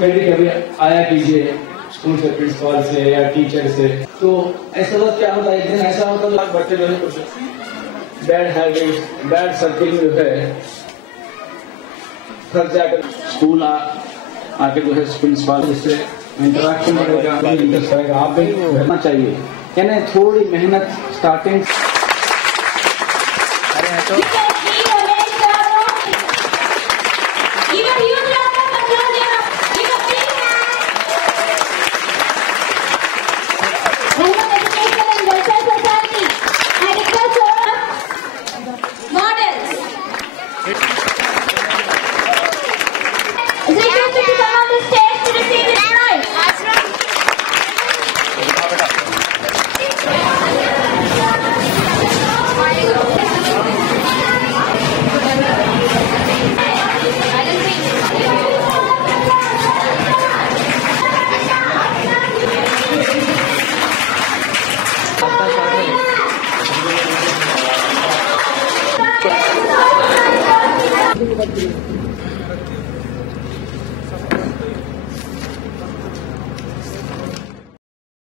कभी कभी आया कीजिए स्कूल से, प्रिंसिपल से या टीचर से। तो ऐसा वक्त क्या होता है, एक दिन ऐसा होता है बच्चे जो है कुछ बैड हैबिट, बैड सर्किल में जो है फंस जाकर स्कूल आके जो है प्रिंसिपल से इंटरेक्शन करेगा, आप भी रहना चाहिए। यानी थोड़ी मेहनत स्टार्टिंग